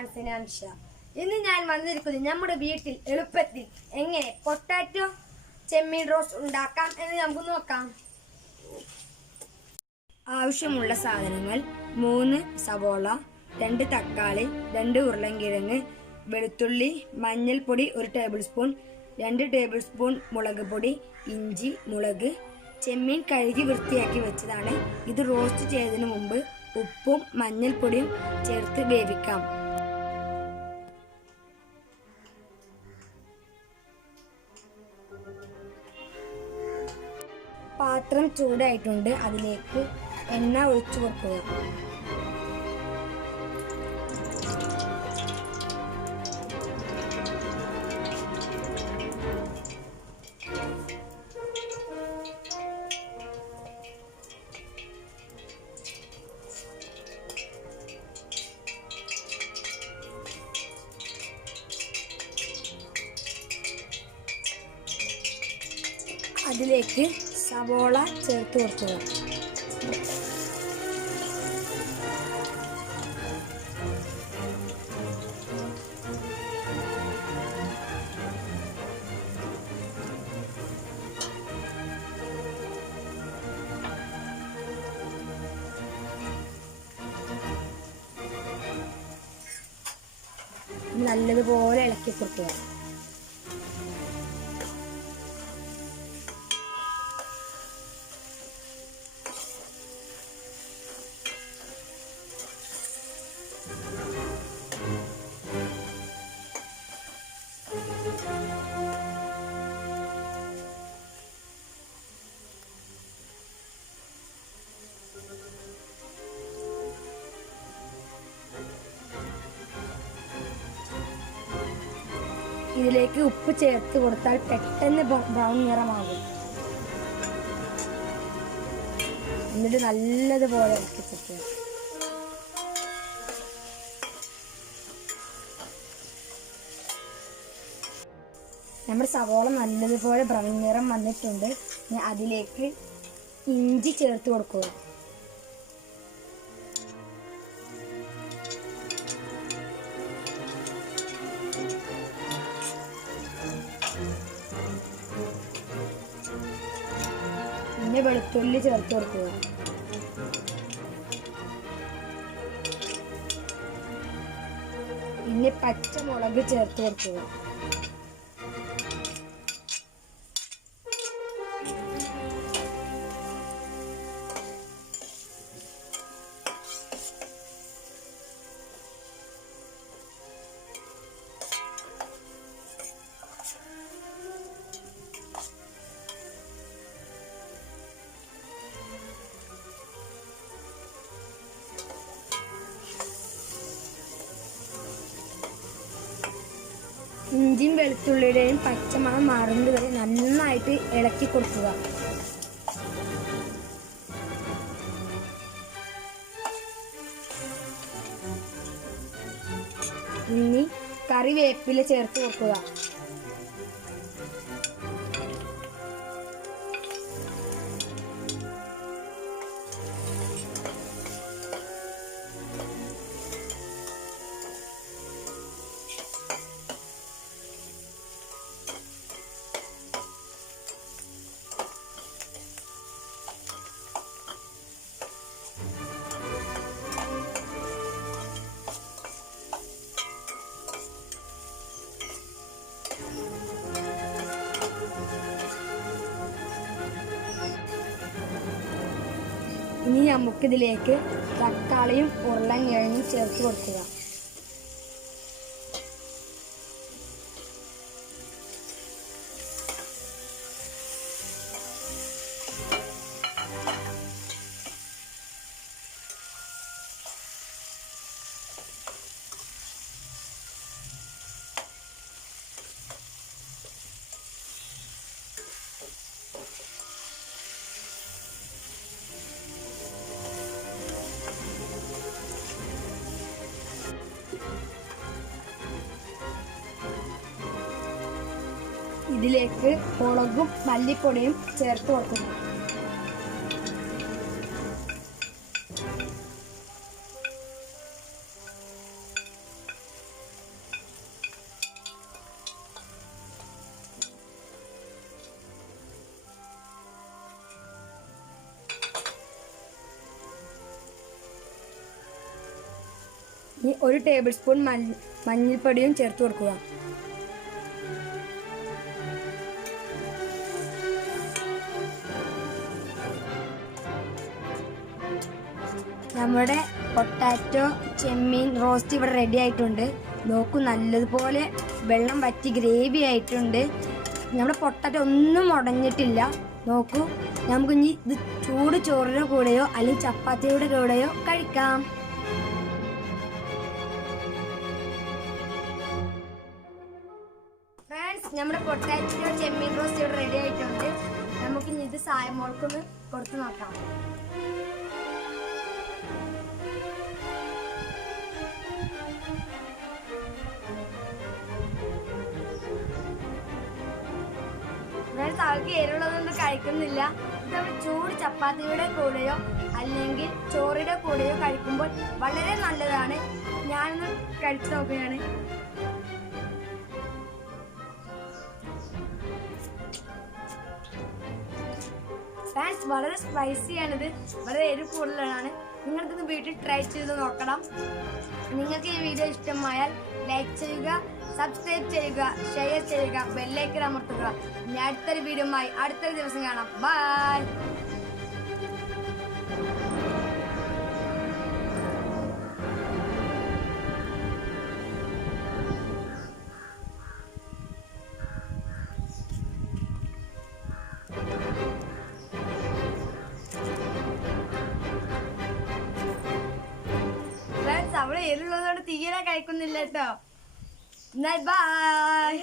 ഫാൻസിനാൻഷ. ഇന്ന് ഞാൻ വന്നിരിക്കുന്നത് നമ്മുടെ വീട്ടിൽ എളുപ്പത്തിൽ എങ്ങനെ പൊട്ടാറ്റോ ചെമ്മീൻ റോസ്റ്റ് ഉണ്ടാക്കാം എന്ന് നമുക്ക് നോക്കാം. ആവശ്യമുള്ള സാധനങ്ങൾ: 3 സവോള, 2 തക്കാളി, 2 ഉരുളൻകിഴങ്ങ്, വെളുത്തുള്ളി, മഞ്ഞൾപ്പൊടി 1 ടേബിൾ സ്പൂൺ, 2 ടേബിൾ സ്പൂൺ മുളക് പൊടി, ഇഞ്ചി, മുളക്. ചെമ്മീൻ കഴുകി വൃത്തിയാക്കി വെച്ചതാണ്. ഇത് റോസ്റ്റ് ചെയ്തതിനു മുമ്പ് ഉപ്പും മഞ്ഞൾപ്പൊടിയും ചേർത്ത് വേവിക്കാം. പാത്രം ചൂടായിട്ടുണ്ട്. അതിലേക്ക് എണ്ണ ഒഴിച്ചു കൊടുക്കുക. അതിലേക്ക് സവോള ചേർത്ത് കൊടുക്കുക. നല്ലതുപോലെ ഇളക്കി കൊടുക്കുക. ഇതിലേക്ക് ഉപ്പ് ചേർത്ത് കൊടുത്താൽ പെട്ടെന്ന് ബ്രൗൺ നിറമാകും. എന്നിട്ട് നല്ലതുപോലെ ഇളക്കി കൊടുക്കുക. നമ്മുടെ സവോള നല്ലതുപോലെ ബ്രൗൺ നിറം വന്നിട്ടുണ്ട്. ഇനി അതിലേക്ക് ഇഞ്ചി ചേർത്ത് കൊടുക്കുക. പിന്നെ വെളുത്തുള്ളി ചേർത്ത് കൊടുക്കുക. പിന്നെ പച്ചമുളക് ചേർത്ത് കൊടുക്കുക. ഇഞ്ചിയും വെളുത്തുള്ളിയുടെയും പച്ചമണം മാറുന്നത് വരെ നന്നായിട്ട് ഇളക്കി കൊടുക്കുക. ഇനി കറിവേപ്പില ചേർത്ത് കൊടുക്കുക. ഇനി നമുക്കിതിലേക്ക് തക്കാളിയും ഉരുളൻകിഴങ്ങും ചേർത്ത് കൊടുക്കുക. ഇതിലേക്ക് മുളകും മല്ലിപ്പൊടിയും ചേർത്ത് കൊടുക്കുന്നു. ഇനി 1 ടേബിൾ സ്പൂൺ മഞ്ഞൾപ്പൊടിയും ചേർത്ത് കൊടുക്കുക. നമ്മുടെ പൊട്ടാറ്റോ ചെമ്മീൻ റോസ്റ്റ് ഇവിടെ റെഡി ആയിട്ടുണ്ട്. നോക്കൂ, നല്ലതുപോലെ വെള്ളം വറ്റി ഗ്രേവി ആയിട്ടുണ്ട്. നമ്മുടെ പൊട്ടാറ്റോ ഒന്നും ഉടഞ്ഞിട്ടില്ല. നോക്കൂ, നമുക്ക് ഇനി ഇത് ചൂട് ചോറിൻ്റെ കൂടെയോ അല്ലെങ്കിൽ ചപ്പാത്തിയുടെ കൂടെയോ കഴിക്കാം. ഫ്രണ്ട്സ്, നമ്മുടെ പൊട്ടാറ്റോ ചെമ്മീൻ റോസ്റ്റ് ഇവിടെ റെഡി ആയിട്ടുണ്ട്. നമുക്ക് ഇനി ഇത് സായമോൾക്കൊന്ന് കൊടുത്ത് നോക്കാം. അവർക്ക് എരിവുള്ളതൊന്നും കഴിക്കുന്നില്ല. ഇത് നമ്മൾ ചൂട് ചപ്പാത്തിയുടെ കൂടെയോ അല്ലെങ്കിൽ ചോറിയുടെ കൂടെയോ കഴിക്കുമ്പോൾ വളരെ നല്ലതാണ്. ഞാനൊന്ന് കഴിച്ചു നോക്കുകയാണ്. ഫ്രണ്ട്സ്, വളരെ സ്പൈസിയാണിത്, വളരെ എരിവ് കൂടുതലാണ്. നിങ്ങൾക്കിത് വീട്ടിൽ ട്രൈ ചെയ്ത് നോക്കണം. നിങ്ങൾക്ക് ഈ വീഡിയോ ഇഷ്ടമായാൽ ലൈക്ക് ചെയ്യുക, സബ്സ്ക്രൈബ് ചെയ്യുക, ഷെയർ ചെയ്യുക, ബെല്ലൈക്കൺ അമർത്തുക. ഇനി അടുത്തൊരു വീഡിയോയുമായി അടുത്തൊരു ദിവസം കാണാം. ബൈ. അവിടെ എരിവുള്ളതോട് തീരെ കഴിക്കുന്നില്ല കേട്ടോ. ബൈ.